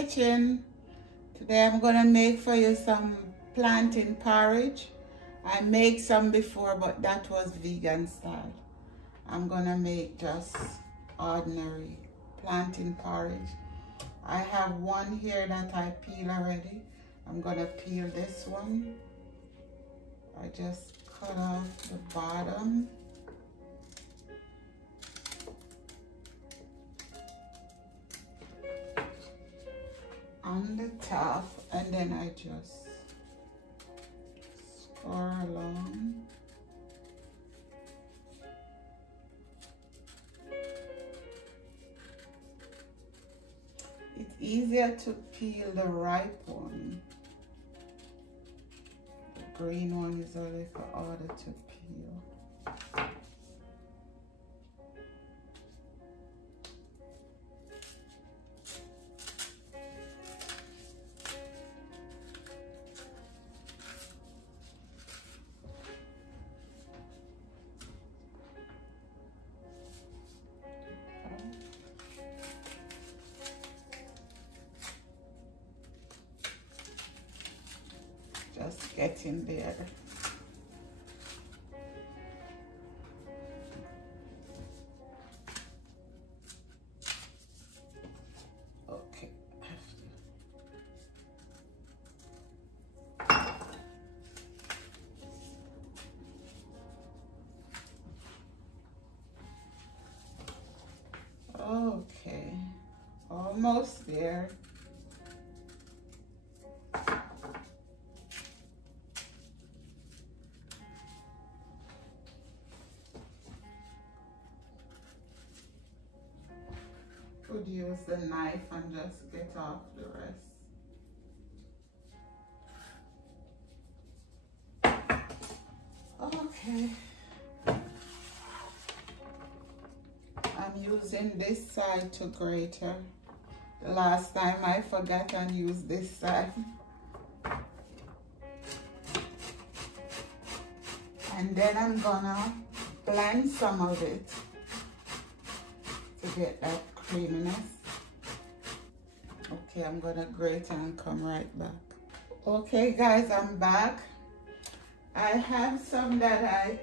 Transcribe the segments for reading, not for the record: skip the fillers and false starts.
kitchen. Today I'm gonna make for you some plantain porridge. I made some before, but that was vegan style. I'm gonna make just ordinary plantain porridge. I have one here that I peel already. I'm gonna peel this one. I just cut off the bottom. On the top, and then I just score along. It's easier to peel the ripe one. The green one is a little harder to peel. Just getting there. Okay. Okay. Almost there. Could use the knife and just get off the rest. Okay. I'm using this side to grater. The last time I forgot and used this side. And then I'm gonna blend some of it to get that creaminess. Okay, I'm gonna grate and come right back. Okay guys, I'm back. I have some that I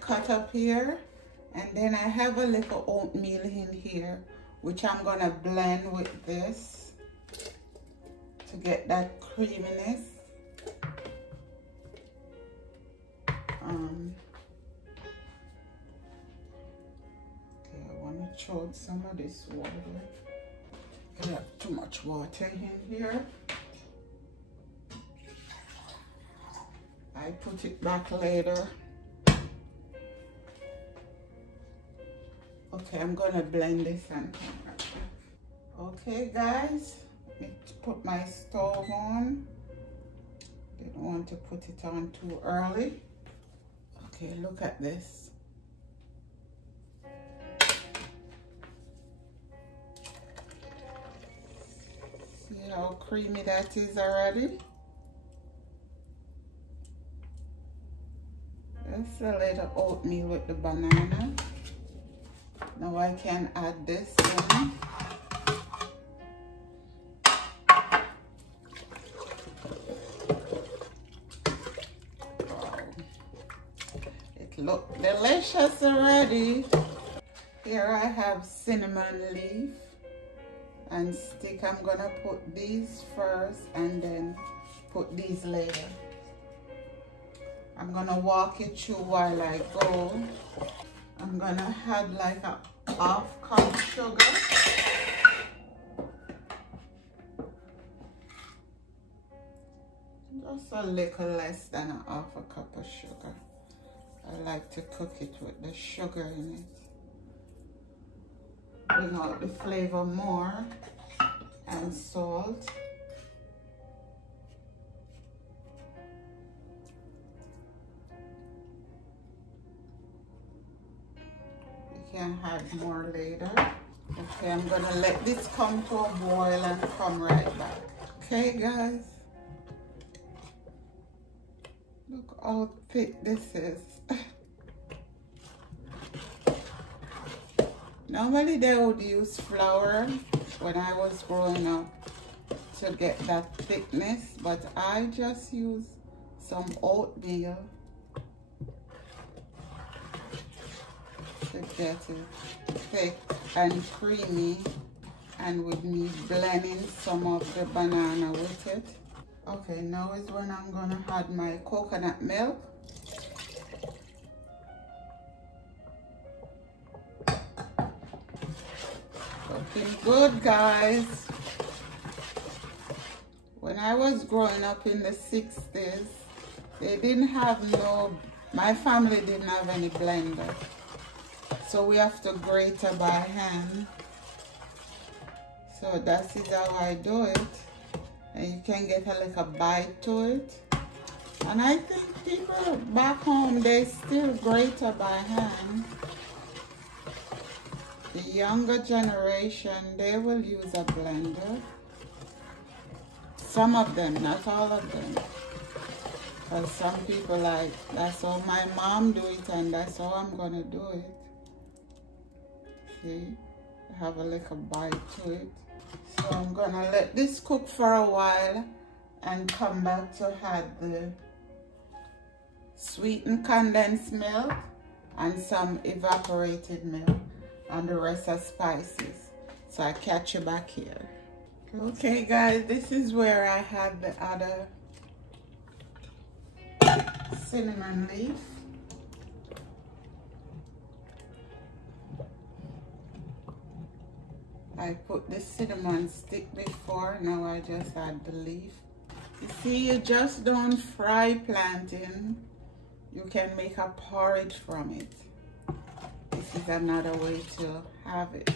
cut up here, and then I have a little oatmeal in here, which I'm gonna blend with this to get that creaminess. Throw some of this water. I have too much water in here. I put it back later. Okay, I'm gonna blend this and come right back. Okay guys, let me put my stove on. Didn't want to put it on too early. Okay, look at this. See how creamy that is already? That's a little oatmeal with the banana. Now I can add this in. Wow. It looks delicious already. Here I have cinnamon leaf and stick. I'm gonna put these first and then put these later. I'm gonna walk you through while I go. I'm gonna add like a half cup sugar. Just a little less than a half a cup of sugar. I like to cook it with the sugar in it. Bring out the flavor more, and salt. You can add more later. Okay, I'm gonna let this come to a boil and come right back. Okay guys, look how thick this is. Normally they would use flour when I was growing up to get that thickness, but I just use some oatmeal to get it thick and creamy, and with me blending some of the banana with it. Okay, now is when I'm gonna add my coconut milk. Looking good, guys. When I was growing up in the 60s, they didn't have my family didn't have any blender. So we have to grate it by hand. So that is how I do it. And you can get a little bite to it. And I think people back home, they still grate it by hand. The younger generation, they will use a blender. Some of them, not all of them. Because some people like, that's how my mom do it and that's how I'm gonna do it. See, have a little bite to it. So I'm gonna let this cook for a while and come back to add the sweetened condensed milk and some evaporated milk and the rest of spices. So I catch you back here. Okay guys, this is where I had the other cinnamon leaf. I put the cinnamon stick before, now I just add the leaf. You see, you just don't fry plantain. You can make a porridge from it. This is another way to have it.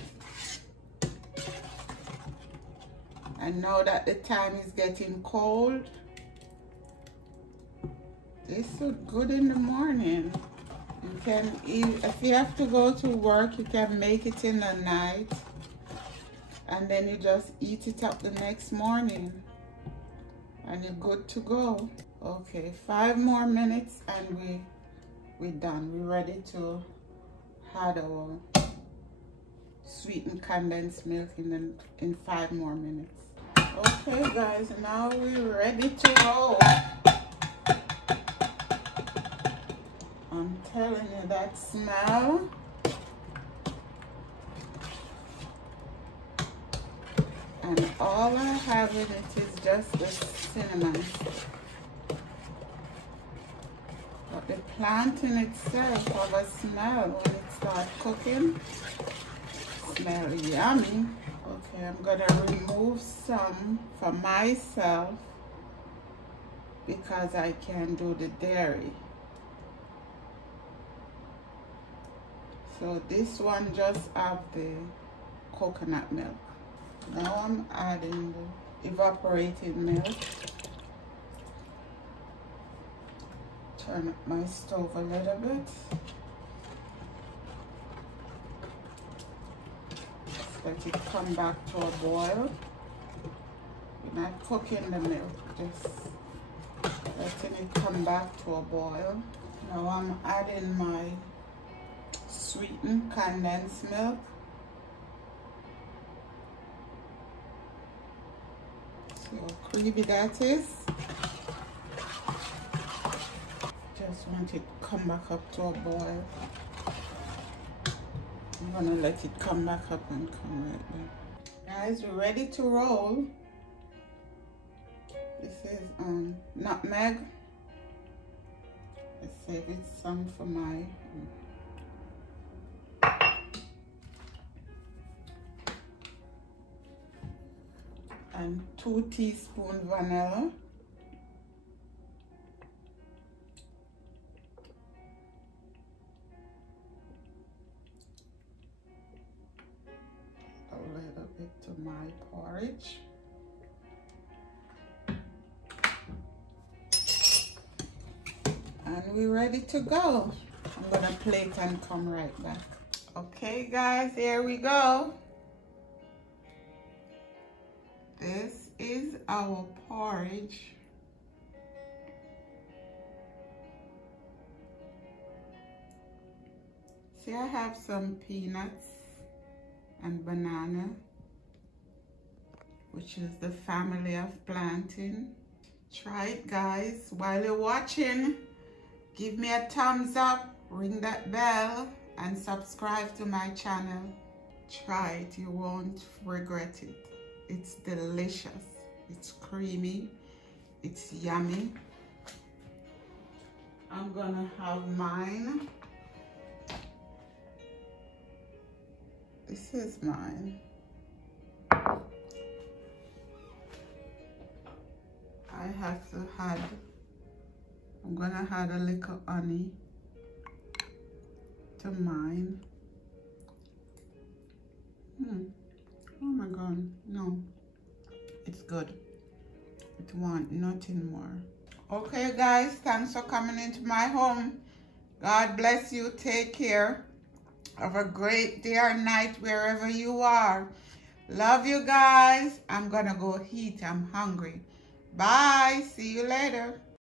And now that the time is getting cold, this is good in the morning. You can eat, if you have to go to work, you can make it in the night. And then you just eat it up the next morning. And you're good to go. Okay, 5 more minutes and we're done. We're ready to add our sweetened condensed milk in 5 more minutes. Okay guys, now we're ready to roll. I'm telling you, that smell. And all I have in it is just the cinnamon. But the plantain itself have a smell when it starts cooking. Smell yummy. Okay, I'm gonna remove some for myself because I can do the dairy. So this one just have the coconut milk. Now I'm adding the evaporated milk. Turn up my stove a little bit. Let it come back to a boil. We're not cooking the milk, just letting it come back to a boil. Now I'm adding my sweetened condensed milk. See how creamy that is. Just want it to come back up to a boil. I'm gonna let it come back up and come right back. Guys, we're ready to roll. This is nutmeg. Let's save it some for my and 2 teaspoons vanilla. A little bit to my porridge. And we're ready to go. I'm gonna plate and come right back. Okay guys, here we go. This is our porridge. See, I have some peanuts and banana which is the family of plantain. Try it, guys. While you're watching, give me a thumbs up, ring that bell, and subscribe to my channel. Try it, you won't regret it. It's delicious. It's creamy. It's yummy. I'm gonna have mine. This is mine. I have to add, I'm gonna add a little honey to mine. Oh my God, no, it's good. It want nothing more. Okay guys, thanks for coming into my home. God bless you, take care. Have a great day or night wherever you are. Love you guys. I'm gonna go eat, I'm hungry. Bye, see you later.